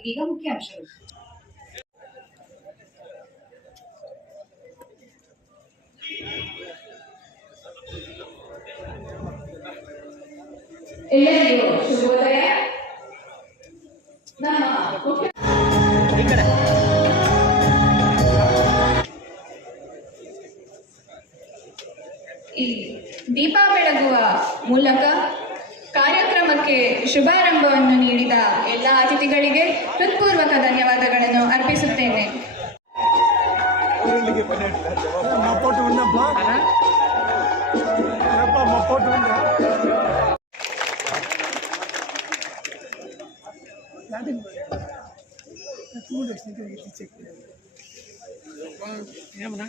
ಇದೀಗ ಮುಖ್ಯಾಂಶಗಳು ಎಲ್ಲರಿಗೂ ಶುಭೋದಯ. ಈ ದೀಪ ಬೆಳಗುವ ಮೂಲಕ ಕಾರ್ಯಕ್ರಮಕ್ಕೆ ಶುಭಾರಂಭವನ್ನು ನೀಡಿದ ಎಲ್ಲ ಅತಿಥಿಗಳಿಗೆ ಹೃತ್ಪೂರ್ವಕ ಧನ್ಯವಾದಗಳನ್ನು ಅರ್ಪಿಸುತ್ತೇನೆ మా పోటు ఉందమ్మా ఏప్పా మా పోటు ఉందా ఏమన్నా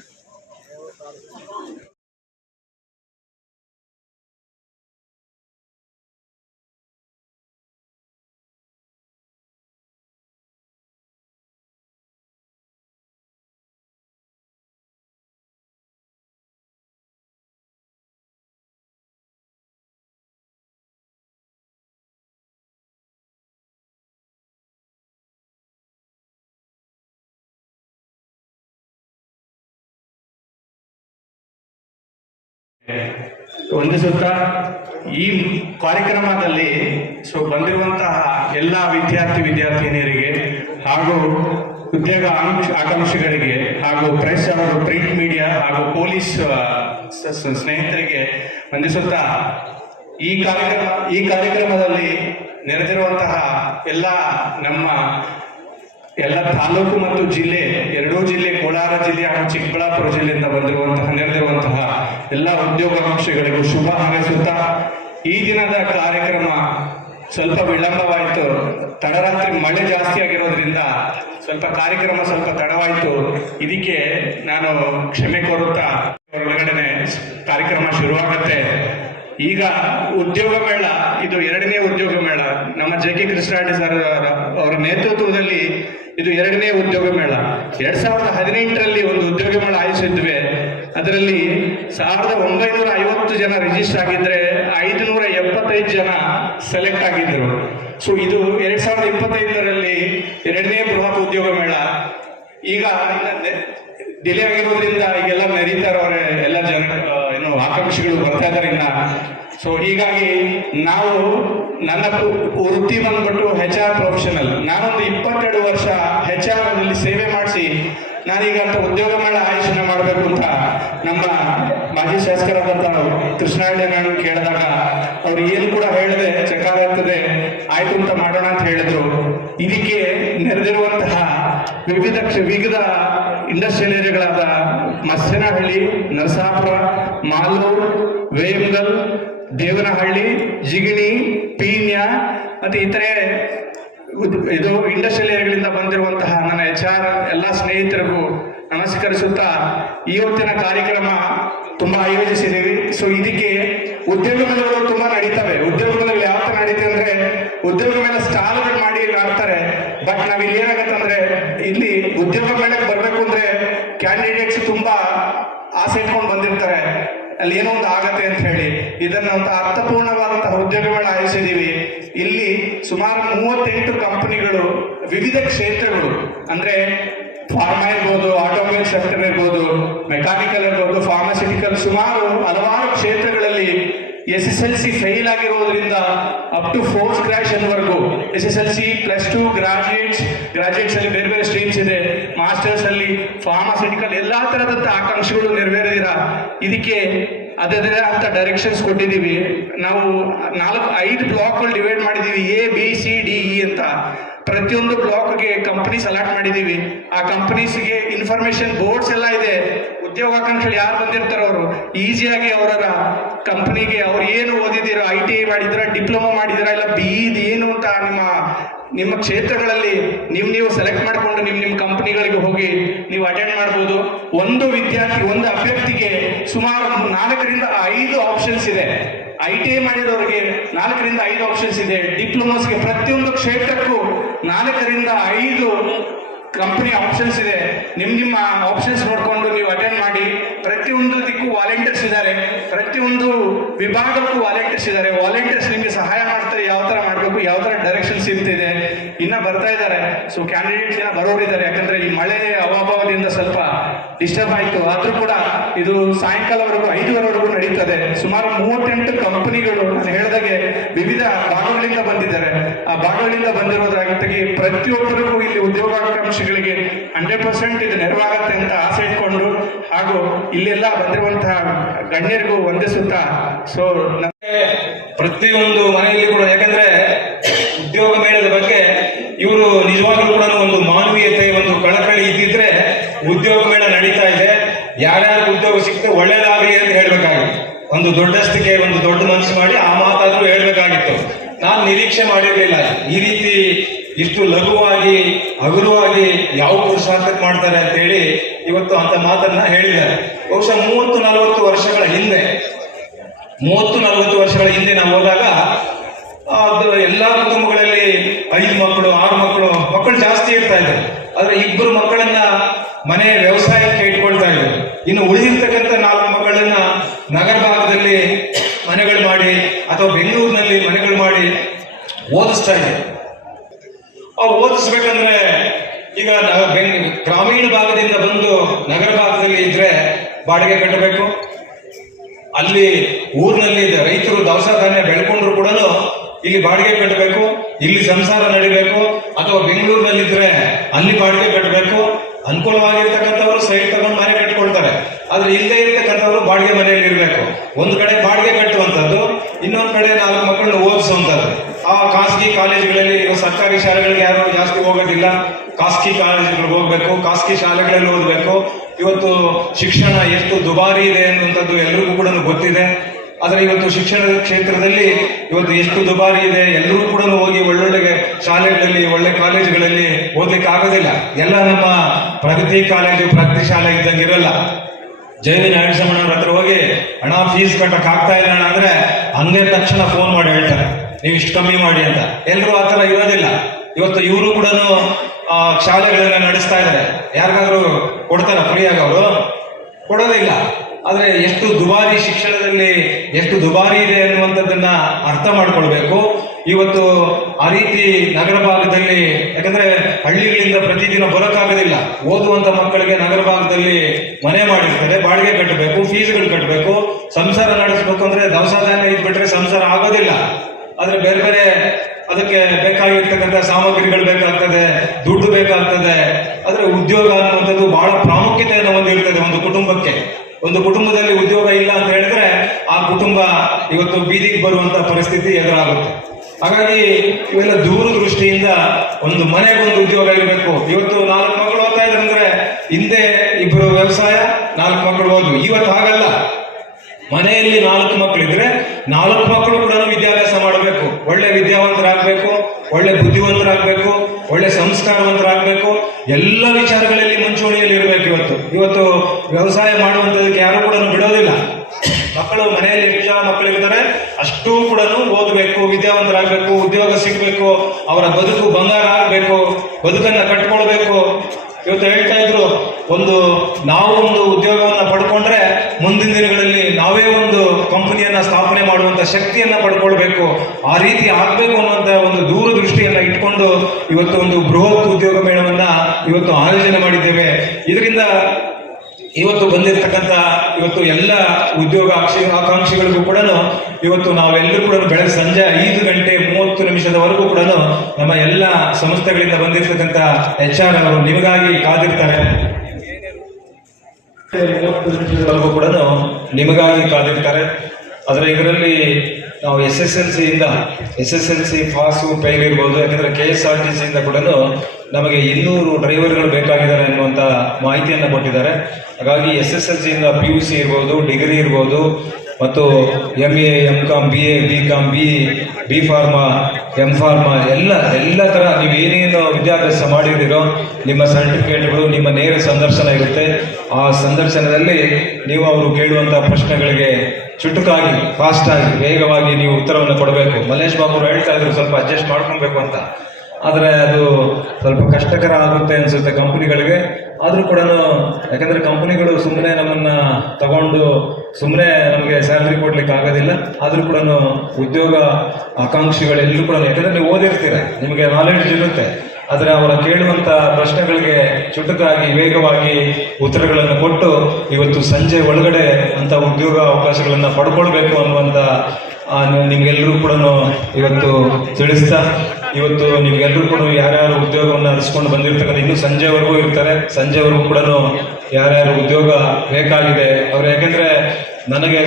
ವಂದಿಸುತ್ತಾ ಈ ಕಾರ್ಯಕ್ರಮದಲ್ಲಿ ಸೊ ಬಂದಿರುವಂತಹ ಎಲ್ಲ ವಿದ್ಯಾರ್ಥಿ ವಿದ್ಯಾರ್ಥಿನಿಯರಿಗೆ ಹಾಗೂ ಉದ್ಯೋಗ ಆಕಾಂಕ್ಷ- ಆಕಾಂಕ್ಷಿಗಳಿಗೆ ಹಾಗೂ ಪ್ರೆಸ್ ಅವರು ಪ್ರಿಂಟ್ ಮೀಡಿಯಾ ಹಾಗೂ ಪೊಲೀಸ್ ಸ್ನೇಹಿತರಿಗೆ ವಂದಿಸುತ್ತಾ ಈ ಕಾರ್ಯಕ್ರಮ, ಈ ಕಾರ್ಯಕ್ರಮದಲ್ಲಿ ನೆರೆದಿರುವಂತಹ ಎಲ್ಲ ನಮ್ಮ ಎಲ್ಲ ತಾಲೂಕು ಮತ್ತು ಜಿಲ್ಲೆ, ಎರಡೂ ಜಿಲ್ಲೆ, ಕೋಲಾರ ಜಿಲ್ಲೆ ಹಾಗೂ ಚಿಕ್ಕಬಳ್ಳಾಪುರ ಜಿಲ್ಲೆಯಿಂದ ಬಂದಿರುವಂತಹ, ನೆರೆದಿರುವಂತಹ ಎಲ್ಲ ಉದ್ಯೋಗಾಂಕ್ಷಿಗಳಿಗೂ ಶುಭ ಹಾರೈಸುತ್ತಾ, ಈ ದಿನದ ಕಾರ್ಯಕ್ರಮ ಸ್ವಲ್ಪ ವಿಳಂಬವಾಯಿತು. ತಡರಾತ್ರಿ ಮಳೆ ಜಾಸ್ತಿ ಆಗಿರೋದ್ರಿಂದ ಸ್ವಲ್ಪ ಕಾರ್ಯಕ್ರಮ ಸ್ವಲ್ಪ ತಡವಾಯಿತು. ಇದಕ್ಕೆ ನಾನು ಕ್ಷಮೆ ಕೋರುತ್ತಾ ಒಳಗಡೆ ಕಾರ್ಯಕ್ರಮ ಶುರುವಾಗುತ್ತೆ. ಈಗ ಉದ್ಯೋಗ ಮೇಳ, ಇದು ಎರಡನೇ ಉದ್ಯೋಗ ಮೇಳ. ನಮ್ಮ ಜೆ ಕೆ ಕೃಷ್ಣಾರೆಡ್ಡಿ ಸರ್ ಅವರ ನೇತೃತ್ವದಲ್ಲಿ ಇದು ಎರಡನೇ ಉದ್ಯೋಗ ಮೇಳ. ಎರಡ್ ಸಾವಿರದ ಹದಿನೆಂಟರಲ್ಲಿ ಒಂದು ಉದ್ಯೋಗ ಮೇಳ ಆಯೋಜಿಸಿದ್ವಿ. ಅದರಲ್ಲಿ ಸಾವಿರದ ಒಂಬೈನೂರ ಐವತ್ತು ಜನ ರಿಜಿಸ್ಟರ್ ಆಗಿದ್ರೆ ಐದುನೂರ ಎಪ್ಪತ್ತೈದು ಜನ ಸೆಲೆಕ್ಟ್ ಆಗಿದ್ರು. ಸೊ ಇದು ಎರಡ್ ಸಾವಿರದ ಇಪ್ಪತ್ತೈದರಲ್ಲಿ ಎರಡನೇ ಬೃಹತ್ ಉದ್ಯೋಗ ಮೇಳ. ಈಗ ಡಿಲೇ ಆಗಿರೋದ್ರಿಂದ ಈಗೆಲ್ಲ ಅವರೇ ಎಲ್ಲ ಜನ ಏನು ಆಕಾಂಕ್ಷಿಗಳು ಬರ್ತಾ ಇದ್ದಾರೆ ಇನ್ನ ಸೊ ಹೀಗಾಗಿ ನಾವು ನನ್ನ ವೃತ್ತಿ ಬಂದ್ಬಿಟ್ಟು ಹೆಚ್ ಆರ್ ಪ್ರೊಫೆಷನಲ್ ನಾನೊಂದು ಇಪ್ಪತ್ತೆರಡು ವರ್ಷ ಹೆಚ್ ಆರ್ನಲ್ಲಿ ಸೇವೆ ಮಾಡಿಸಿ, ನಾನೀಗ ಅಂತ ಉದ್ಯೋಗ ಮೇಳ ಆಯೋಜನೆ ಮಾಡಬೇಕು ಅಂತ ನಮ್ಮ ಮಾಜಿ ಶಾಸಕರಾದಂತ ಕೃಷ್ಣಾರೆಡ್ಡಿ ನಾನು ಕೇಳಿದಾಗ ಅವ್ರು ಏನು ಕೂಡ ಹೇಳಿದೆ ಚಕಾರ ಆಗ್ತದೆ ಆಯ್ತು ಅಂತ ಮಾಡೋಣ ಅಂತ ಹೇಳಿದ್ರು. ಇದಕ್ಕೆ ನೆರೆದಿರುವಂತಹ ವಿವಿಧ ವಿವಿಧ ಇಂಡಸ್ಟ್ರಿಯಲ್ ಏರಿಯಾಗಳಾದ ಮಸ್ಸನಹಳ್ಳಿ ನರಸಾಪುರ, ಮಾಲೂರು, ವೇಮಗಲ್, ದೇವನಹಳ್ಳಿ, ಜಿಗಿಣಿ ಪೀಣ್ಯ ಮತ್ತು ಇತರೆ ಇದು ಇಂಡಸ್ಟ್ರಿಯಲ್ ಏರಿಯಾಗಳಿಂದ ಬಂದಿರುವಂತಹ ನನ್ನ ಎಚ್ ಆರ್, ಎಲ್ಲ ಸ್ನೇಹಿತರಿಗೂ ನಮಸ್ಕರಿಸುತ್ತಾ ಇವತ್ತಿನ ಕಾರ್ಯಕ್ರಮ ತುಂಬಾ ಆಯೋಜಿಸಿದ್ದೀವಿ. ಸೊ ಇದಕ್ಕೆ ಉದ್ಯೋಗ ಮೇಳಗಳು ತುಂಬಾ ನಡೀತವೆ. ಉದ್ಯೋಗ ಮೇಳಗಳು ಯಾವ ತರ ನಡೀತವೆ ಅಂದ್ರೆ ಉದ್ಯೋಗ ಮೇಲೆ ಸ್ಟಾಲ್ಗಳು ಮಾಡಿ ಮಾಡ್ತಾರೆ ಬಟ್ ನಾವ್ ಇಲ್ಲಿ ಏನಾಗತ್ತಂದ್ರೆ ಇಲ್ಲಿ ಉದ್ಯೋಗ ಮೇಳಕ್ಕೆ ಬರ್ಬೇಕು ಅಂದ್ರೆ ಕ್ಯಾಂಡಿಡೇಟ್ಸ್ ತುಂಬಾ ಆಸೆ ಇಟ್ಕೊಂಡು ಬಂದಿರ್ತಾರೆ. ಅಲ್ಲಿ ಏನೋ ಒಂದು ಆಗತ್ತೆ ಅಂತ ಹೇಳಿ. ಇದನ್ನ ಅರ್ಥಪೂರ್ಣವಾದಂತಹ ಉದ್ಯೋಗ ಮೇಳ ಆಯೋಜಿಸಿದೀವಿ ಇಲ್ಲಿ ಸುಮಾರು ಮೂವತ್ತೆಂಟು ಕಂಪನಿಗಳು, ವಿವಿಧ ಕ್ಷೇತ್ರಗಳು, ಅಂದ್ರೆ ಫಾರ್ಮಾ ಇರ್ಬೋದು ಆಟೋಮೊಬೈಲ್ ಸೆಕ್ಟರ್ ಇರ್ಬೋದು ಮೆಕ್ಯಾನಿಕಲ್ ಇರ್ಬೋದು ಫಾರ್ಮಾಸ್ಯೂಟಿಕಲ್ ಸುಮಾರು ಹಲವಾರು ಕ್ಷೇತ್ರಗಳಲ್ಲಿ S S L C fail ಆಗಿರೋದ್ರಿಂದ ಅಪ್ ಟು ಫೋರ್ತ್ ಕ್ರಾಶ್ ವರೆಗೂ S S L C plus two graduates graduates ಅಲ್ಲಿ ಬೇರೆ ಬೇರೆ ಸ್ಟ್ರೀಮ್ಸ್ ಇದೆ. ಮಾಸ್ಟರ್ಸ್ ಅಲ್ಲಿ ಫಾರ್ಮಾಸ್ಯೂಟಿಕಲ್ ಎಲ್ಲಾ ತರದಂತ ಆಕಾಂಕ್ಷೆಗಳು ನೆರವೇರಿದಿರ. ಇದಕ್ಕೆ ಅದೇ ಅಂತ ಡೈರೆಕ್ಷನ್ಸ್ ಕೊಟ್ಟಿದ್ದೀವಿ. ನಾವು ನಾಲ್ಕು, ಐದು ಬ್ಲಾಕ್ಗಳು ಡಿವೈಡ್ ಮಾಡಿದ್ದೀವಿ. A B C D E ಅಂತ. ಪ್ರತಿಯೊಂದು ಬ್ಲಾಕ್ಗೆ ಕಂಪನೀಸ್ ಅಲಾಟ್ ಮಾಡಿದ್ದೀವಿ. ಆ ಕಂಪನೀಸ್ಗೆ ಇನ್ಫಾರ್ಮೇಶನ್ ಬೋರ್ಡ್ಸ್ ಎಲ್ಲ ಇದೆ. ಉದ್ಯೋಗಾಕಾಂಕ್ಷೆಗಳು ಯಾರು ಬಂದಿರ್ತಾರೋ ಅವರು. ಈಸಿಯಾಗಿ ಅವರ ಕಂಪನಿಗೆ ಅವ್ರು ಏನು ಓದಿದ್ದೀರೋ ಐ ಟಿ ಐ ಮಾಡಿದಿರ ಡಿಪ್ಲೊಮಾ ಮಾಡಿದಿರ ಇಲ್ಲ ಬಿ ಇದು ಏನು ಅಂತ ನಿಮ್ಮ ನಿಮ್ಮ ಕ್ಷೇತ್ರಗಳಲ್ಲಿ ನೀವು ನೀವು ಸೆಲೆಕ್ಟ್ ಮಾಡಿಕೊಂಡು ನಿಮ್ಮ ನಿಮ್ಮ ಕಂಪನಿಗಳಿಗೆ ಹೋಗಿ ನೀವು ಅಟೆಂಡ್ ಮಾಡ್ಬೋದು. ಒಂದು ವಿದ್ಯಾರ್ಥಿ, ಒಂದು ಅಭ್ಯರ್ಥಿಗೆ ಸುಮಾರು ನಾಲ್ಕರಿಂದ ಐದು ಆಪ್ಷನ್ಸ್ ಇದೆ. ಐ ಟಿ ಐ ಮಾಡಿರೋರಿಗೆ ನಾಲ್ಕರಿಂದ ಐದು ಆಪ್ಷನ್ಸ್ ಇದೆ. ಡಿಪ್ಲೊಮಾಸ್ಗೆ ಪ್ರತಿಯೊಂದು ಕ್ಷೇತ್ರಕ್ಕೂ ನಾಲ್ಕರಿಂದ ಐದು ಕಂಪನಿ ಆಪ್ಷನ್ಸ್ ಇದೆ. ನಿಮ್ ನಿಮ್ಮ ಆಪ್ಷನ್ಸ್ ನೋಡಿಕೊಂಡು ನೀವು ಅಟೆಂಡ್ ಮಾಡಿ. ಪ್ರತಿಯೊಂದು ದಿಕ್ಕೂ ವಾಲಂಟಿಯರ್ಸ್ ಇದ್ದಾರೆ. ಪ್ರತಿಯೊಂದು ವಿಭಾಗಕ್ಕೂ ವಾಲಂಟಿಯರ್ಸ್ ಇದ್ದಾರೆ. ವಾಲಂಟಿಯರ್ಸ್ ನಿಮಗೆ ಸಹಾಯ ಮಾಡ್ತಾರೆ. ಮಾಡಬೇಕು ಯಾವ ತರ ಡೈರೆಕ್ಷನ್ ಸಿಗ್ತಿದೆ? ಇನ್ನ ಬರ್ತಾ ಇದ್ದಾರೆ. ಸೊ ಕ್ಯಾಂಡಿಡೇಟ್ಸ್ ಏನೋ ಬರೋರಿದ್ದಾರೆ ಯಾಕಂದ್ರೆ ಈ ಮಳೆ ಅವಾಭಾವದಿಂದ ಸ್ವಲ್ಪ ಡಿಸ್ಟರ್ಬ್ ಆಯ್ತು. ಆದ್ರೂ ಕೂಡ ಇದು ಸಾಯಂಕಾಲವರೆಗೂ, ಐದುವರೆವರೆಗೂ ನಡೀತದೆ. ಸುಮಾರು ಮೂವತ್ತೆಂಟು ಕಂಪನಿಗಳು ನಾನು ಹೇಳಿದಾಗೆ ವಿವಿಧ ಭಾಗಗಳಿಂದ ಬಂದಿದ್ದಾರೆ. ಆ ಭಾಗಗಳಿಂದ ಬಂದಿರೋದ್ರಾಗಿ ಪ್ರತಿಯೊಬ್ಬರಿಗೂ ಇಲ್ಲಿ ಉದ್ಯೋಗಾಕಾಂಕ್ಷಿಗಳಿಗೆ ಹಂಡ್ರೆಡ್ ಪರ್ಸೆಂಟ್ ಇದು ನೆರವಾಗತ್ತೆ ಅಂತ ಆಸೆ ಇಟ್ಕೊಂಡು ಹಾಗೂ ಇಲ್ಲೆಲ್ಲ ಬಂದಿರುವಂತಹ ಗಣ್ಯರಿಗೂ ವಂದಿಸುತ್ತಾ ಸೊ ಪ್ರತಿಯೊಂದು ಮನೆಯಲ್ಲಿ ಕೂಡ, ಯಾಕಂದ್ರೆ ಉದ್ಯೋಗ ಮೇಳದ ಬಗ್ಗೆ ಇವರು ನಿಜವಾಗ್ಲೂ ಕೂಡ ಒಂದು ಮಾನವೀಯತೆ ಒಂದು ಕಳಕಳಿ ಇದ್ದಿದ್ರೆ ಉದ್ಯೋಗ ಮೇಳ ನಡೀತಾ ಇದೆ. ಯಾರ್ಯಾರು ಉದ್ಯೋಗ ಸಿಕ್ತೆ ಒಳ್ಳೇದಾಗಲಿ ಅಂತ ಹೇಳ್ಬೇಕಾಗಿತ್ತು. ಒಂದು ದೊಡ್ಡಸ್ತಿಕೆ ಒಂದು ದೊಡ್ಡ ಮನಸ್ಸು ಮಾಡಿ ಆ ಮಾತಾದ್ರೂ ಹೇಳ್ಬೇಕಾಗಿತ್ತು. ನಾನು ನಿರೀಕ್ಷೆ ಮಾಡಿರಲಿಲ್ಲ. ಈ ರೀತಿ ಇಷ್ಟು ಲಘುವಾಗಿ, ಹಗುರವಾಗಿ ಯಾವ ಪುರುಷಾರ್ಥಕ್ಕೆ ಮಾಡ್ತಾರೆ ಅಂತ ಹೇಳಿ ಇವತ್ತು ಅಂತ ಮಾತನ್ನ ಹೇಳಿದ್ದಾರೆ. ಬಹುಶಃ ಮೂವತ್ತು ನಲವತ್ತು ವರ್ಷಗಳ ಹಿಂದೆ, ಮೂವತ್ತು ನಲವತ್ತು ವರ್ಷಗಳ ಹಿಂದೆ ನಾವು ಹೋದಾಗ ಎಲ್ಲಾ ಕುಟುಂಬಗಳಲ್ಲಿ ಐದು ಮಕ್ಕಳು ಆರು ಮಕ್ಕಳು ಜಾಸ್ತಿ ಇರ್ತಾ ಇದೆ ಆದ್ರೆ ಇಬ್ಬರು ಮಕ್ಕಳನ್ನ ಮನೆ ವ್ಯವಸಾಯಕ್ಕೆ ಇಟ್ಕೊಳ್ತಾ ಇದ್ರು. ಇನ್ನು ಉಳಿದಿರ್ತಕ್ಕಂಥ ನಾಲ್ಕು ಮಕ್ಕಳನ್ನ ನಗರ ಭಾಗದಲ್ಲಿ ಮನೆಗಳು ಮಾಡಿ ಅಥವಾ ಬೆಂಗಳೂರಿನಲ್ಲಿ ಮನೆಗಳು ಮಾಡಿ ಓದಿಸ್ತಾ ಇದ್ರು. ಆ ಓದಿಸ್ಬೇಕಂದ್ರೆ ಈಗ ಬೆಂಗ್ ಗ್ರಾಮೀಣ ಭಾಗದಿಂದ ಬಂದು ನಗರ ಭಾಗದಲ್ಲಿ ಇದ್ರೆ ಬಾಡಿಗೆ ಕಟ್ಟಬೇಕು. ಅಲ್ಲಿ ಊರಿನಲ್ಲಿ ರೈತರು ದವಸ ಧಾನ್ಯ ಬೆಳ್ಕೊಂಡ್ರು ಕೂಡ ಇಲ್ಲಿ ಬಾಡಿಗೆ ಕಟ್ಟಬೇಕು. ಇಲ್ಲಿ ಸಂಸಾರ ನಡಿಬೇಕು ಅಥವಾ ಬೆಂಗಳೂರಿನಲ್ಲಿದ್ರೆ ಅಲ್ಲಿ ಬಾಡಿಗೆ ಕಟ್ಟಬೇಕು? ಅನುಕೂಲವಾಗಿರ್ತಕ್ಕಂಥವ್ರು ಸೈಟ್ ತಗೊಂಡು ಮನೆ ಕಟ್ಕೊಳ್ತಾರೆ. ಆದ್ರೆ ಇಲ್ಲದೆ ಇರ್ತಕ್ಕಂಥವ್ರು ಬಾಡಿಗೆ ಮನೆಯಲ್ಲಿ ಇರಬೇಕು. ಒಂದು ಕಡೆ ಬಾಡಿಗೆ ಕಟ್ಟುವಂಥದ್ದು, ಇನ್ನೊಂದು ಕಡೆ ನಾಲ್ಕು ಮಕ್ಕಳನ್ನ ಓದಿಸುವಂಥದ್ದು. ಆ ಖಾಸಗಿ ಕಾಲೇಜುಗಳಲ್ಲಿ ಸರ್ಕಾರಿ ಶಾಲೆಗಳಿಗೆ ಯಾರು ಜಾಸ್ತಿ ಹೋಗೋದಿಲ್ಲ. ಖಾಸಗಿ ಕಾಲೇಜುಗಳಿಗೆ ಹೋಗ್ಬೇಕು, ಖಾಸಗಿ ಶಾಲೆಗಳಲ್ಲಿ ಓದಬೇಕು. ಇವತ್ತು ಶಿಕ್ಷಣ ಎಷ್ಟು ದುಬಾರಿ ಇದೆ ಅನ್ನುವಂಥದ್ದು ಎಲ್ರಿಗೂ ಕೂಡ ಗೊತ್ತಿದೆ. ಆದ್ರೆ ಇವತ್ತು ಶಿಕ್ಷಣದ ಕ್ಷೇತ್ರದಲ್ಲಿ ಇವತ್ತು ಎಷ್ಟು ದುಬಾರಿ ಇದೆ, ಎಲ್ಲರೂ ಕೂಡ ಹೋಗಿ ಒಳ್ಳೊಳ್ಳೆ ಶಾಲೆಗಳಲ್ಲಿ, ಒಳ್ಳೆ ಕಾಲೇಜುಗಳಲ್ಲಿ ಓದ್ಲಿಕ್ಕೆ ಆಗೋದಿಲ್ಲ. ಎಲ್ಲ ನಮ್ಮ ಪ್ರಗತಿ ಕಾಲೇಜು, ಪ್ರಗತಿ ಶಾಲೆ ಇದ್ದಂಗೆ ಇರಲ್ಲ. ಜಯವಿ ನಾರಾಯಣಸ್ವಾಮಣ್ಣವ್ರ ಹತ್ರ ಹೋಗಿ ಹಣ ಫೀಸ್ ಕಟ್ಟಕ್ ಆಗ್ತಾ ಇಲ್ಲ ಅಂದ್ರೆ ಹಂಗೆ ತಕ್ಷಣ ಫೋನ್ ಮಾಡಿ ಹೇಳ್ತಾರೆ. ನೀವು ಇಷ್ಟು ಕಮ್ಮಿ ಮಾಡಿ ಅಂತ. ಎಲ್ಲರೂ ಆ ಥರ ಇರೋದಿಲ್ಲ. ಇವತ್ತು ಇವರು ಕೂಡ ಶಾಲೆಗಳನ್ನ ನಡೆಸ್ತಾ ಇದ್ದಾರೆ ಯಾರಿಗಾದ್ರೂ ಕೊಡ್ತಾರ? ಫ್ರೀಯಾಗಿ ಅವರು? ಕೊಡೋದಿಲ್ಲ. ಆದ್ರೆ ಎಷ್ಟು ದುಬಾರಿ ಶಿಕ್ಷಣದಲ್ಲಿ ಎಷ್ಟು ದುಬಾರಿ ಇದೆ ಅನ್ನುವಂಥದ್ದನ್ನ ಅರ್ಥ ಮಾಡ್ಕೊಳ್ಬೇಕು. ಇವತ್ತು ಆ ರೀತಿ ನಗರ ಭಾಗದಲ್ಲಿ, ಯಾಕಂದ್ರೆ ಹಳ್ಳಿಗಳಿಂದ ಪ್ರತಿದಿನ ಬರೋಕ್ಕಾಗೋದಿಲ್ಲ. ಓದುವಂತ ಮಕ್ಕಳಿಗೆ ನಗರ ಭಾಗದಲ್ಲಿ ಮನೆ ಮಾಡಿರ್ತಾರೆ, ಬಾಡಿಗೆ ಕಟ್ಟಬೇಕು, ಫೀಸ್ಗಳು ಕಟ್ಟಬೇಕು, ಸಂಸಾರ ನಡೆಸಬೇಕು ಅಂದ್ರೆ ದವಸ ಧಾನ್ಯ ಇದ್ಬಿಟ್ರೆ ಸಂಸಾರ ಆಗೋದಿಲ್ಲ. ಆದ್ರೆ ಬೇರೆ ಬೇರೆ ಅದಕ್ಕೆ ಬೇಕಾಗಿರ್ತಕ್ಕಂಥ ಸಾಮಗ್ರಿಗಳು ಬೇಕಾಗ್ತದೆ ದುಡ್ಡು ಬೇಕಾಗ್ತದೆ ಆದ್ರೆ ಉದ್ಯೋಗ ಅನ್ನುವಂಥದ್ದು ಬಹಳ ಪ್ರಾಮುಖ್ಯತೆಯನ್ನು ಹೊಂದಿರ್ತದೆ ಒಂದು ಕುಟುಂಬಕ್ಕೆ ಒಂದು ಕುಟುಂಬದಲ್ಲಿ ಉದ್ಯೋಗ ಇಲ್ಲ ಅಂತ ಹೇಳಿದ್ರೆ ಆ ಕುಟುಂಬ ಇವತ್ತು ಬೀದಿಗೆ ಬರುವಂತ ಪರಿಸ್ಥಿತಿ ಎದುರಾಗುತ್ತೆ. ಹಾಗಾಗಿ ಇವೆಲ್ಲ ದೂರದೃಷ್ಟಿಯಿಂದ ಒಂದು ಮನೆಗೊಂದು ಉದ್ಯೋಗ ಇರಬೇಕು. ಇವತ್ತು ನಾಲ್ಕು ಮಕ್ಕಳು ಓದ್ತಾ ಇದ್ರೆ ಅಂದ್ರೆ ಹಿಂದೆ ಇಬ್ಬರು ವ್ಯವಸಾಯ, ನಾಲ್ಕು ಮಕ್ಕಳು ಓದು. ಇವತ್ತು ಹಾಗಲ್ಲ. ಮನೆಯಲ್ಲಿ ನಾಲ್ಕು ಮಕ್ಕಳಿದ್ರೆ ನಾಲ್ಕು ಮಕ್ಕಳು ಕೂಡ ವಿದ್ಯಾಭ್ಯಾಸ ಮಾಡಬೇಕು ಒಳ್ಳೆ ವಿದ್ಯಾವಂತರಾಗಬೇಕು ಒಳ್ಳೆ ಬುದ್ಧಿವಂತರಾಗಬೇಕು ಒಳ್ಳೆ ಸಂಸ್ಕಾರವಂತರಾಗಬೇಕು ಎಲ್ಲ ವಿಚಾರಗಳಲ್ಲಿ ಮುಂಚೂಣಿಯಲ್ಲಿ ಇರಬೇಕು ಇವತ್ತು. ಇವತ್ತು ವ್ಯವಸಾಯ ಮಾಡುವಂಥದಕ್ಕೆ ಯಾರು ಕೂಡ ಬಿಡೋದಿಲ್ಲ. ಮಕ್ಕಳು ಮನೆಯಲ್ಲಿ ಎಷ್ಟು ಜನ ಮಕ್ಕಳು ಇರ್ತಾರೆ, ಅಷ್ಟೂ ಕೂಡ ಓದಬೇಕು, ವಿದ್ಯಾವಂತರಾಗಬೇಕು, ಉದ್ಯೋಗ ಸಿಗಬೇಕು, ಅವರ ಬದುಕು ಬಂಗಾರ ಆಗಬೇಕು, ಬದುಕನ್ನು ಕಟ್ಕೊಳ್ಬೇಕು. ಇವತ್ತು ಹೇಳ್ತಾ ಇದ್ರು, ಒಂದು ನಾವು ಒಂದು ಉದ್ಯೋಗವನ್ನು ಪಡ್ಕೊಂಡ್ರೆ ಮುಂದಿನ ದಿನಗಳಲ್ಲಿ ನಾವೇ ಒಂದು ಕಂಪನಿಯನ್ನ ಸ್ಥಾಪನೆ ಮಾಡುವಂತ ಶಕ್ತಿಯನ್ನ ಪಡ್ಕೊಳ್ಬೇಕು. ಆ ರೀತಿ ಆಗ್ಬೇಕು ಅನ್ನುವಂತ ಒಂದು ದೂರದೃಷ್ಟಿಯನ್ನ ಇಟ್ಕೊಂಡು ಇವತ್ತು ಒಂದು ಬೃಹತ್ ಉದ್ಯೋಗ ಮೇಳವನ್ನ ಇವತ್ತು ಆಯೋಜನೆ ಮಾಡಿದ್ದೇವೆ. ಇದರಿಂದ ಇವತ್ತು ಬಂದಿರತಕ್ಕಂತ ಇವತ್ತು ಎಲ್ಲ ಉದ್ಯೋಗ ಆಕಾಂಕ್ಷಿಗಳಿಗೂ ಕೂಡ ಇವತ್ತು ನಾವೆಲ್ಲರೂ ಕೂಡ ಬೆಳಗ್ಗೆ ಸಂಜೆ ಐದು ಗಂಟೆ ಮೂವತ್ತು ನಿಮಿಷದವರೆಗೂ ಕೂಡ ನಮ್ಮ ಎಲ್ಲ ಸಂಸ್ಥೆಗಳಿಂದ ಬಂದಿರತಕ್ಕಂತ ಎಚ್ ಆರ್ ಅವರು ನಿಮಗಾಗಿ ಕಾದಿರ್ತಾರೆ. ಮೂವತ್ತು ನಿಮಿಷದವರೆಗೂ ಕೂಡ ನಿಮಗಾಗಿ ಕಾದಿರ್ತಾರೆ. ಆದರೆ ಇದರಲ್ಲಿ ನಾವು S S L ಸಿಯಿಂದ S S L C pass fail ಇರ್ಬೋದು, ಯಾಕಂದ್ರೆ ಕೆ ಎಸ್ ಆರ್ ಟಿ ಸಿಯಿಂದ ಕೂಡ ನಮಗೆ ಇನ್ನೂರು ಡ್ರೈವರ್ಗಳು ಬೇಕಾಗಿದ್ದಾರೆ ಅನ್ನುವಂಥ ಮಾಹಿತಿಯನ್ನು ಕೊಟ್ಟಿದ್ದಾರೆ. ಹಾಗಾಗಿ ಎಸ್ ಎಸ್ ಎಲ್ ಸಿಯಿಂದ ಪಿ ಯು ಸಿ ಇರ್ಬೋದು, ಡಿಗ್ರಿ ಇರ್ಬೋದು, ಮತ್ತು M A M com B A B com B B pharma M pharma ಎಲ್ಲ ಎಲ್ಲ ಥರ ನೀವು ಏನೇನು ವಿದ್ಯಾಭ್ಯಾಸ ಮಾಡಿದ್ದೀರೋ ನಿಮ್ಮ ಸರ್ಟಿಫಿಕೇಟ್ಗಳು, ನಿಮ್ಮ ನೇರ ಸಂದರ್ಶನ ಇರುತ್ತೆ. ಆ ಸಂದರ್ಶನದಲ್ಲಿ ನೀವು ಅವರು ಕೇಳುವಂಥ ಪ್ರಶ್ನೆಗಳಿಗೆ ಚುಟುಕಾಗಿ ಫಾಸ್ಟ್ ಆಗಿ, ವೇಗವಾಗಿ ನೀವು ಉತ್ತರವನ್ನು ಕೊಡಬೇಕು. ಮಲ್ಲೇಶ್ ಬಾಬು ಹೇಳ್ತಾ ಇದ್ರು ಸ್ವಲ್ಪ ಅಡ್ಜಸ್ಟ್ ಮಾಡ್ಕೊಬೇಕು ಅಂತ. ಆದರೆ ಅದು ಸ್ವಲ್ಪ ಕಷ್ಟಕರ ಆಗುತ್ತೆ ಅನ್ಸುತ್ತೆ ಕಂಪನಿಗಳಿಗೆ. ಆದರೂ ಕೂಡ ಯಾಕಂದ್ರೆ ಕಂಪನಿಗಳು ಸುಮ್ಮನೆ ನಮ್ಮನ್ನ ತಗೊಂಡು ಸುಮ್ಮನೆ ನಮಗೆ ಸ್ಯಾಲ್ರಿ ಕೊಡ್ಲಿಕ್ಕೆ ಆಗೋದಿಲ್ಲ. ಆದರೂ ಕೂಡ ಉದ್ಯೋಗ ಆಕಾಂಕ್ಷಿಗಳೆಲ್ಲರೂ ಕೂಡ ಯಾಕಂದ್ರೆ ನೀವು ಓದಿರ್ತೀರ, ನಿಮಗೆ ನಾಲೆಡ್ಜ್ ಇರುತ್ತೆ. ಆದರೆ ಅವರ ಕೇಳುವಂತ ಪ್ರಶ್ನೆಗಳಿಗೆ ಚುಟುಕಾಗಿ, ವೇಗವಾಗಿ ಉತ್ತರಗಳನ್ನು ಕೊಟ್ಟು ಇವತ್ತು ಸಂಜೆ ಒಳಗಡೆ ಅಂತ ಉದ್ಯೋಗ ಅವಕಾಶಗಳನ್ನು ಪಡ್ಕೊಳ್ಬೇಕು ಅನ್ನುವಂತ ನಿಮ್ಗೆಲ್ಲರೂ ಕೂಡ ಇವತ್ತು ತಿಳಿಸ್ತಾ, ಇವತ್ತು ನಿಮ್ಗೆಲ್ಲರೂ ಕೂಡ ಯಾರ್ಯಾರು ಉದ್ಯೋಗವನ್ನು ಅರಿಸ್ಕೊಂಡು ಬಂದಿರ್ತಕ್ಕಂಥ ಇನ್ನೂ ಸಂಜೆವರೆಗೂ ಇರ್ತಾರೆ. ಸಂಜೆವರೆಗೂ ಕೂಡ ಯಾರ್ಯಾರು ಉದ್ಯೋಗ ಬೇಕಾಗಿದೆ. ಅವ್ರು ಯಾಕೆಂದ್ರೆ ನನಗೆ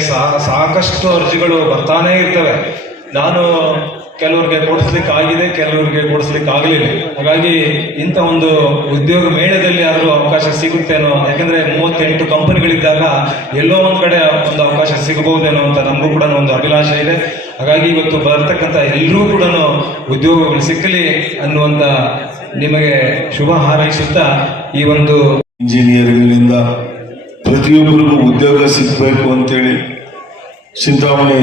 ಸಾಕಷ್ಟು ಅರ್ಜಿಗಳು ಬರ್ತಾನೇ ಇರ್ತವೆ. ನಾನು ಕೆಲವ್ರಿಗೆ ಕೊಡಿಸ್ಲಿಕ್ಕೆ ಆಗಿದೆ ಕೆಲವ್ರಿಗೆ ಕೊಡಿಸ್ಲಿಕ್ಕೆ ಆಗಲಿಲ್ಲ ಹಾಗಾಗಿ ಇಂಥ ಒಂದು ಉದ್ಯೋಗ ಮೇಳದಲ್ಲಿ ಆದರೂ ಅವಕಾಶ ಸಿಗುತ್ತೇನೋ ಯಾಕಂದ್ರೆ ಮೂವತ್ತೆಂಟು ಕಂಪನಿಗಳಿದ್ದಾಗ ಎಲ್ಲೋ ಒಂದು ಕಡೆ ಒಂದು ಅವಕಾಶ ಸಿಗಬಹುದೇನೋ ಅಂತ ನಮಗೂ ಕೂಡ ಒಂದು ಅಭಿಲಾಷೆ ಇದೆ. ಹಾಗಾಗಿ ಇವತ್ತು ಬರ್ತಕ್ಕಂಥ ಎಲ್ಲರೂ ಕೂಡ ಉದ್ಯೋಗಗಳು ಸಿಕ್ಕಲಿ ಅನ್ನುವಂತ ನಿಮಗೆ ಶುಭ ಹಾರೈಸುತ್ತಾ ಈ ಒಂದು ಇಂಜಿನಿಯರಿಂಗ್ನಿಂದ ಪ್ರತಿಯೊಬ್ಬರಿಗೂ ಉದ್ಯೋಗ ಸಿಗಬೇಕು ಅಂತೇಳಿ ಚಿಂತಾಮಣಿ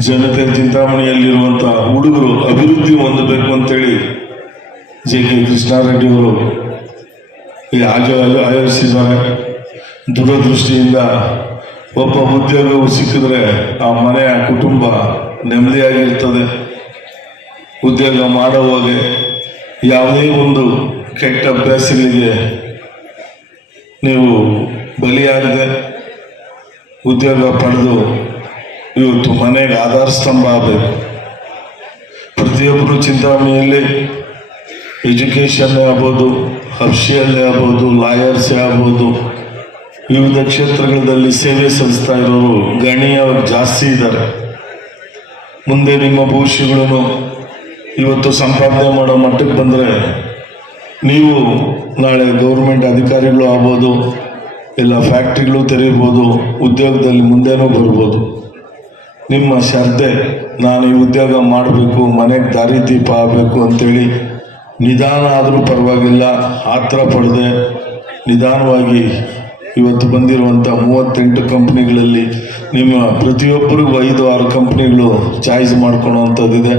ಜನತೆ ಚಿಂತಾಮಣಿಯಲ್ಲಿರುವಂತಹ ಹುಡುಗರು ಅಭಿವೃದ್ಧಿ ಹೊಂದಬೇಕು ಅಂತೇಳಿ ಜೆ ಕೆ ಕೃಷ್ಣಾರೆಡ್ಡಿ ಅವರು ಆಜ ಆಯೋಜಿಸಿದ್ದಾರೆ. ದೂರದೃಷ್ಟಿಯಿಂದ ಒಬ್ಬ ಉದ್ಯೋಗವು ಸಿಕ್ಕಿದ್ರೆ ಆ ಮನೆಯ ಕುಟುಂಬ ನೆಮ್ಮದಿಯಾಗಿರ್ತದೆ. ಉದ್ಯೋಗ ಮಾಡುವಾಗ ಯಾವುದೇ ಒಂದು ಕೆಟ್ಟ ಅಭ್ಯಾಸಗಳಿಗೆ ನೀವು ಬಲಿಯಾಗದೆ ಉದ್ಯೋಗ ಪಡೆದು ಇವತ್ತು ಮನೆಗೆ ಆಧಾರ ಸ್ತಂಭ ಆಗಬೇಕು. ಪ್ರತಿಯೊಬ್ಬರು ಚಿಂತಾಮಣಿಯಲ್ಲಿ ಎಜುಕೇಷನ್ ಆಗ್ಬೋದು ಅಫಿಷಿಯಲ್ ಆಗ್ಬೋದು, ಲಾಯರ್ಸೇ ಆಗ್ಬೋದು. ವಿವಿಧ ಕ್ಷೇತ್ರಗಳಲ್ಲಿ ಸೇವೆ ಸಲ್ಲಿಸ್ತಾ ಇರೋರು ಗಣಿಯವರು ಜಾಸ್ತಿ ಇದ್ದಾರೆ. ಮುಂದೆ ನಿಮ್ಮ ಭವಿಷ್ಯಗಳನ್ನು ಇವತ್ತು ಸಂಪಾದನೆ ಮಾಡೋ ಮಟ್ಟಕ್ಕೆ ಬಂದರೆ ನೀವು ನಾಳೆ ಗೌರ್ಮೆಂಟ್ ಅಧಿಕಾರಿಗಳು ಆಗ್ಬೋದು ಇಲ್ಲ ಫ್ಯಾಕ್ಟ್ರಿಗಳು ತೆರೀಬೋದು ಉದ್ಯೋಗದಲ್ಲಿ ಮುಂದೆನೂ ಬರ್ಬೋದು. ನಿಮ್ಮ ಶ್ರದ್ಧೆ, ನಾನು ಈ ಉದ್ಯೋಗ ಮಾಡಬೇಕು, ಮನೆಗೆ ದಾರಿ ದೀಪ ಆಗಬೇಕು ಅಂತೇಳಿ ನಿಧಾನ ಆದರೂ ಪರವಾಗಿಲ್ಲ, ಆತ್ರ ಪಡೆದೆ. ನಿಧಾನವಾಗಿ ಇವತ್ತು ಬಂದಿರುವಂಥ ಮೂವತ್ತೆಂಟು ಕಂಪ್ನಿಗಳಲ್ಲಿ ನಿಮ್ಮ ಪ್ರತಿಯೊಬ್ಬರಿಗೂ ಐದು, ಆರು ಕಂಪ್ನಿಗಳು ಚಾಯ್ಸ್ ಮಾಡ್ಕೊಳ್ಳೋವಂಥದ್ದಿದೆ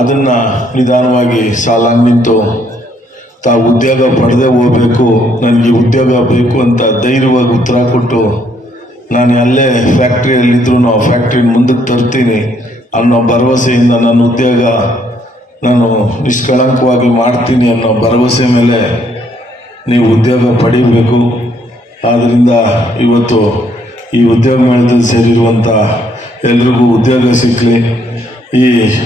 ಅದನ್ನು ನಿಧಾನವಾಗಿ ಸಾಲ ನಿಂತು ತಾವು ಉದ್ಯೋಗ ಪಡೆದೇ ಹೋಗ್ಬೇಕು, ನನಗೆ ಉದ್ಯೋಗ ಬೇಕು ಅಂತ ಧೈರ್ಯವಾಗಿ ಉತ್ತರ ಕೊಟ್ಟು ನಾನು ಅಲ್ಲೇ ಫ್ಯಾಕ್ಟ್ರಿಯಲ್ಲಿದ್ದರೂ ನಾವು ಫ್ಯಾಕ್ಟ್ರಿ ಮುಂದಕ್ಕೆ ತರ್ತೀನಿ ಅನ್ನೋ ಭರವಸೆಯಿಂದ ನನ್ನ ಉದ್ಯೋಗ ನಾನು ನಿಷ್ಕಳಂಕವಾಗಿ ಮಾಡ್ತೀನಿ ಅನ್ನೋ ಭರವಸೆ ಮೇಲೆ ನೀವು ಉದ್ಯೋಗ ಪಡೀಬೇಕು. ಆದ್ದರಿಂದ ಇವತ್ತು ಈ ಉದ್ಯೋಗ ಮೇಳದಲ್ಲಿ ಸೇರಿರುವಂಥ ಎಲ್ರಿಗೂ ಉದ್ಯೋಗ ಸಿಕ್ಕಲಿ ಈ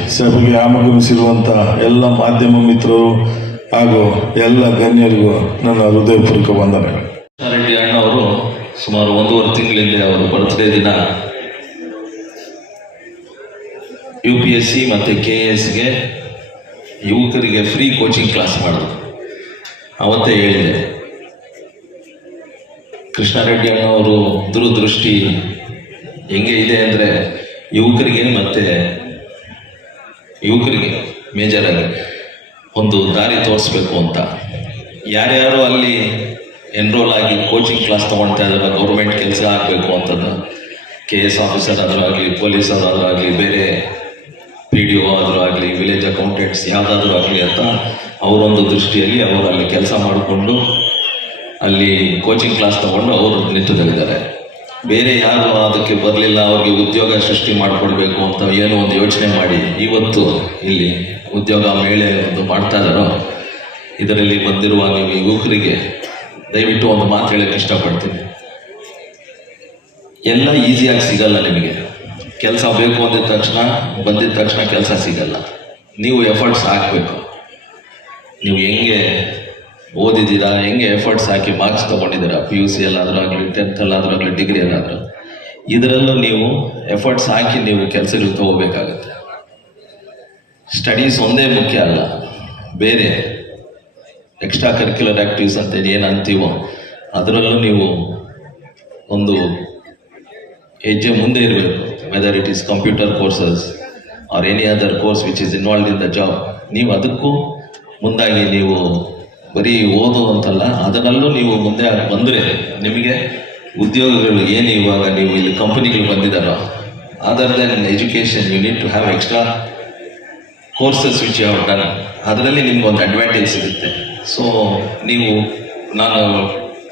ಸಭೆಗೆ ಆಮಗಮಿಸಿರುವಂಥ ಎಲ್ಲ ಮಾಧ್ಯಮ ಮಿತ್ರರು ಹಾಗೂ ಎಲ್ಲ ಗಣ್ಯರಿಗೂ ನನ್ನ ಹೃದಯಪೂರ್ವಕ ವಂದನೆಗಳು. ಅವರು ಸುಮಾರು ಒಂದೂವರೆ ತಿಂಗಳಿಂದ ಅವರು ಬರ್ತ್ಡೇ ದಿನ. ಯು ಪಿ ಎಸ್ ಸಿ ಮತ್ತು ಕೆ ಎಸ್ಗೆ ಯುವಕರಿಗೆ ಫ್ರೀ ಕೋಚಿಂಗ್ ಕ್ಲಾಸ್ ಮಾಡಿದ್ರು. ಅವತ್ತೇ ಹೇಳಿದೆ. ಕೃಷ್ಣಾರೆಡ್ಡಿ ಅಣ್ಣವರು ದುರದೃಷ್ಟಿ ಹೆಂಗೆ ಇದೆ ಅಂದರೆ ಯುವಕರಿಗೆ ಮತ್ತು ಯುವಕರಿಗೆ ಮೇಜರಾಗಿ ಒಂದು ದಾರಿ ತೋರಿಸ್ಬೇಕು ಅಂತ. ಯಾರ್ಯಾರು ಅಲ್ಲಿ ಎನ್ರೋಲ್ ಆಗಿ ಕೋಚಿಂಗ್ ಕ್ಲಾಸ್ ತೊಗೊಳ್ತಾ ಇದ್ದಾರೆ ಗೌರ್ಮೆಂಟ್ ಕೆಲಸ ಆಗಬೇಕು ಅಂತದ್ದು ಕೆ ಎಸ್ ಆಫೀಸರ್ ಆದರೂ ಆಗಲಿ ಪೊಲೀಸ್ ಆದರೂ ಆಗಲಿ, ಬೇರೆ ಪಿ ಡಿ ಒ ಆದರೂ ಆಗಲಿ ವಿಲೇಜ್ ಅಕೌಂಟೆಂಟ್ಸ್ ಯಾವುದಾದ್ರೂ ಆಗಲಿ ಅಂತ ಅವರೊಂದು ದೃಷ್ಟಿಯಲ್ಲಿ ಅವರು ಅಲ್ಲಿ ಕೆಲಸ ಮಾಡಿಕೊಂಡು ಅಲ್ಲಿ ಕೋಚಿಂಗ್ ಕ್ಲಾಸ್ ತಗೊಂಡು ಅವರು ನಿಂತುಕೊಂಡಿದ್ದಾರೆ. ಬೇರೆ ಯಾರು ಅದಕ್ಕೆ ಬರಲಿಲ್ಲ, ಅವ್ರಿಗೆ ಉದ್ಯೋಗ ಸೃಷ್ಟಿ ಮಾಡಿಕೊಡ್ಬೇಕು ಅಂತ ಏನೋ ಒಂದು ಯೋಚನೆ ಮಾಡಿ ಇವತ್ತು ಇಲ್ಲಿ ಉದ್ಯೋಗ ಮೇಳೆ ಒಂದು ಮಾಡ್ತಾ ಇದ್ದಾರೋ, ಇದರಲ್ಲಿ ಬಂದಿರುವ ನೀವು ಯುವಕರಿಗೆ ದಯವಿಟ್ಟು ಒಂದು ಮಾತು ಹೇಳಕ್ಕೆ ಇಷ್ಟಪಡ್ತೀನಿ. ಎಲ್ಲ ಈಸಿಯಾಗಿ ಸಿಗಲ್ಲ ನಿಮಗೆ. ಕೆಲಸ ಬೇಕು ಅಂದಿದ ತಕ್ಷಣ, ಬಂದಿದ ತಕ್ಷಣ ಕೆಲಸ ಸಿಗಲ್ಲ. ನೀವು ಎಫರ್ಟ್ಸ್ ಹಾಕಬೇಕು. ನೀವು ಹೆಂಗೆ ಓದಿದ್ದೀರಾ, ಹೆಂಗೆ ಎಫರ್ಟ್ಸ್ ಹಾಕಿ ಮಾರ್ಕ್ಸ್ ತೊಗೊಂಡಿದ್ದೀರಾ ಪಿ ಯು ಸಿ ಎಲ್ಲಾದರೂ ಆಗಲಿ ಟೆಂತಲ್ಲಾದರೂ ಆಗಲಿ ಡಿಗ್ರಿ ಎಲ್ಲಾದರೂ ಇದರಲ್ಲೂ ನೀವು ಎಫರ್ಟ್ಸ್ ಹಾಕಿ ನೀವು ಕೆಲಸಗಳು ತಗೋಬೇಕಾಗತ್ತೆ. ಸ್ಟಡೀಸ್ ಒಂದೇ ಮುಖ್ಯ ಅಲ್ಲ, ಬೇರೆ. ಎಕ್ಸ್ಟ್ರಾ ಕರಿಕ್ಯುಲರ್ ಆ್ಯಕ್ಟಿವ್ಸ್ ಅಂತ ಏನು ಅಂತೀವೋ, ಅದರಲ್ಲೂ ನೀವು ಒಂದು ಹೆಜ್ಜೆ ಮುಂದೆ ಇರಬೇಕು whether it is computer courses are any other course which is involved in the job ನೀವು ಅದಕ್ಕೂ ಮುಂದಾಗಿ ನೀವು ಬರೀ ಓದು ಅಂತಲ್ಲ ಅದರಲ್ಲೂ ನೀವು ಮುಂದೆ ಬಂದರೆ ನಿಮಗೆ ಉದ್ಯೋಗಗಳು ಏನು ಇವಾಗ ನೀವು ಇಲ್ಲಿ ಕಂಪನಿಗಳು ಬಂದಿದ್ದಾರೋ other than education you need to have extra courses which you have done ಅದರಲ್ಲಿ ನಿಮ್ಗೆ ಒಂದು ಅಡ್ವಾಂಟೇಜ್ ಸಿಗುತ್ತೆ. ಸೊ ನೀವು ನಾನು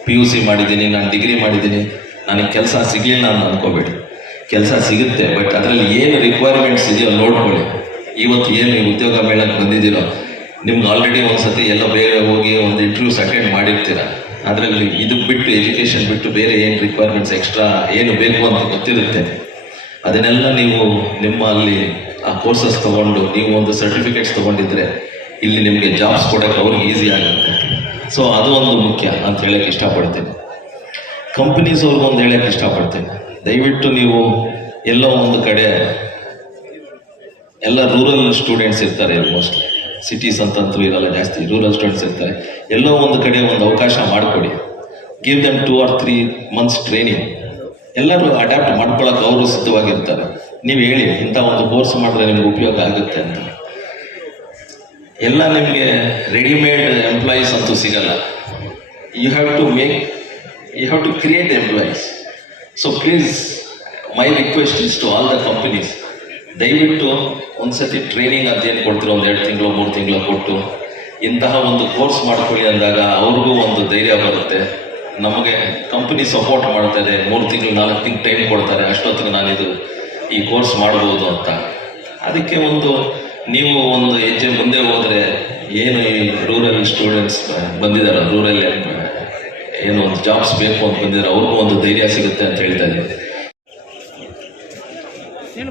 ಪಿ ಯು ಸಿ ಮಾಡಿದ್ದೀನಿ, ನಾನು ಡಿಗ್ರಿ ಮಾಡಿದ್ದೀನಿ, ನನಗೆ ಕೆಲಸ ಸಿಗಲಿಲ್ಲ ಅಂತ ಅಂದ್ಕೋಬೇಡಿ ಕೆಲಸ ಸಿಗುತ್ತೆ ಬಟ್ ಅದರಲ್ಲಿ ಏನು ರಿಕ್ವೈರ್ಮೆಂಟ್ಸ್ ಇದೆಯೋ ನೋಡ್ಕೊಳ್ಳಿ. ಇವತ್ತು ಏನು ನೀವು ಉದ್ಯೋಗ ಮೇಳಕ್ಕೆ ಬಂದಿದ್ದೀರೋ, ನಿಮ್ಗೆ ಆಲ್ರೆಡಿ ಒಂದ್ಸತಿ ಎಲ್ಲ ಬೇರೆ ಹೋಗಿ ಒಂದು ಇಂಟರ್ವ್ಯೂಸ್ ಅಟೆಂಡ್ ಮಾಡಿರ್ತೀರ? ಅದರಲ್ಲಿ ಇದು ಬಿಟ್ಟು ಎಜುಕೇಷನ್ ಬಿಟ್ಟು ಬೇರೆ ಏನು ರಿಕ್ವೈರ್ಮೆಂಟ್ಸ್ ಎಕ್ಸ್ಟ್ರಾ ಏನು ಬೇಕು ಅಂತ ಗೊತ್ತಿರುತ್ತೆ. ಅದನ್ನೆಲ್ಲ ನೀವು ನಿಮ್ಮಲ್ಲಿ ಆ ಕೋರ್ಸಸ್ ತೊಗೊಂಡು, ನೀವು ಒಂದು ಸರ್ಟಿಫಿಕೇಟ್ಸ್ ತಗೊಂಡಿದ್ರೆ ಇಲ್ಲಿ ನಿಮಗೆ ಜಾಬ್ಸ್ ಕೊಡೋಕ್ಕೆ ಅವ್ರಿಗೆ ಈಸಿ ಆಗುತ್ತೆ. ಸೊ ಅದು ಒಂದು ಮುಖ್ಯ ಅಂತ ಹೇಳಕ್ಕೆ ಇಷ್ಟಪಡ್ತೀನಿ. ಕಂಪ್ನೀಸ್ ಅವ್ರಿಗೆ ಒಂದು ಹೇಳಕ್ಕೆ ಇಷ್ಟಪಡ್ತೀನಿ. ದಯವಿಟ್ಟು ನೀವು ಎಲ್ಲೋ ಒಂದು ಕಡೆ, ಎಲ್ಲ ರೂರಲ್ ಸ್ಟೂಡೆಂಟ್ಸ್ ಇರ್ತಾರೆ ಮೋಸ್ಟ್ಲಿ ಸಿಟೀಸ್ ಅಂತಂತೂ ಇರೋಲ್ಲ, ಜಾಸ್ತಿ ರೂರಲ್ ಸ್ಟೂಡೆಂಟ್ಸ್ ಇರ್ತಾರೆ. ಎಲ್ಲೋ ಒಂದು ಕಡೆ ಒಂದು ಅವಕಾಶ ಮಾಡಿಕೊಡಿ. Give them two or three months training ಎಲ್ಲರೂ ಅಡ್ಯಾಪ್ಟ್ ಮಾಡ್ಕೊಳ್ಳೋಕೆ ಅವರು ಸಿದ್ಧವಾಗಿರ್ತಾರೆ. ನೀವು ಹೇಳಿ, ಇಂಥ ಒಂದು ಕೋರ್ಸ್ ಮಾಡಿದ್ರೆ ನಿಮ್ಗೆ ಉಪಯೋಗ ಆಗುತ್ತೆ ಅಂತ. ಎಲ್ಲ ನಿಮಗೆ ರೆಡಿಮೇಡ್ ಎಂಪ್ಲಾಯೀಸ್ ಅಂತೂ ಸಿಗಲ್ಲ. You have to make you have to create employees so please my request is to all the companies ದಯವಿಟ್ಟು ಒಂದ್ಸತಿ ಟ್ರೈನಿಂಗ್ ಅಂತ ಏನು ಕೊಡ್ತೀರೋ ಒಂದು ಎರಡು ತಿಂಗಳು, ಮೂರು ತಿಂಗಳು ಕೊಟ್ಟು ಇಂತಹ ಒಂದು ಕೋರ್ಸ್ ಮಾಡ್ಕೊಳ್ಳಿ ಅಂದಾಗ ಅವ್ರಿಗೂ ಒಂದು ಧೈರ್ಯ ಬರುತ್ತೆ. ನಮಗೆ ಕಂಪನಿ ಸಪೋರ್ಟ್ ಮಾಡ್ತಾರೆ ಮೂರು ತಿಂಗಳು, ನಾಲ್ಕು ತಿಂಗಳು ಟೈಮ್ ಕೊಡ್ತಾರೆ. ಅಷ್ಟೊತ್ತಿಗೆ ನಾನಿದು ಈ ಕೋರ್ಸ್ ಮಾಡ್ಬೋದು ಅಂತ. ಅದಕ್ಕೆ ಒಂದು ನೀವು ಒಂದು ಹೆಜ್ಜೆ ಮುಂದೆ ಹೋದರೆ ಏನು ಈ ರೂರಲ್ ಸ್ಟೂಡೆಂಟ್ಸ್ ಬಂದಿದ್ದಾರೆ ರೂರಲ್ ಏನು ಒಂದು ಜಾಬ್ಸ್ ಬೇಕು ಅಂತ ಬಂದಿದ್ದಾರೆ ಅವ್ರಿಗೂ ಒಂದು ಧೈರ್ಯ ಸಿಗುತ್ತೆ ಅಂತ ಹೇಳ್ತಾ ಇದ್ದೀನಿ. ನೀನು